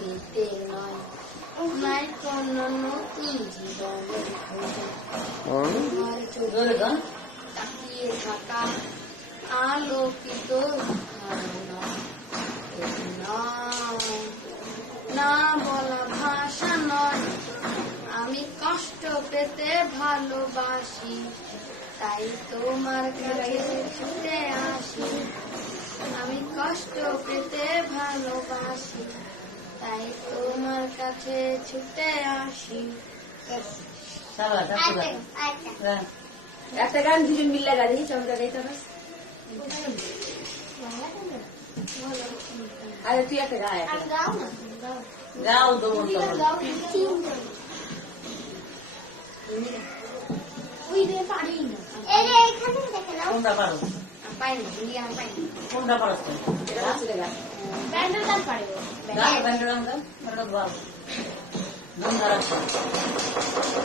পেতে নয় নাই কোনো নতুন জীবনের তাকিয়ে থাকা আলোকিত না বলা ভাষা নয় আমি কষ্ট পেতে ভালোবাসি তাই তোমার কাছে ছুটে আসি আমি কষ্ট পেতে ভালোবাসি। কাছে ছুটে আসি। একটা গান দুজন মিল্লা গাড়ি চমকা গাইতে হবে আরে তুই একটা গায়ে গাও রে পারি না এখানে দেখে নাও। কোনটা পারো? আমি পাই না হিন্দি আমি পাই না কোনটা পারো তুমি? এটা হচ্ছে গান ব্যান্ডেল গান পারিব গাও ব্যান্ডের গান গাও ব্যান্ডের গাও গান গাও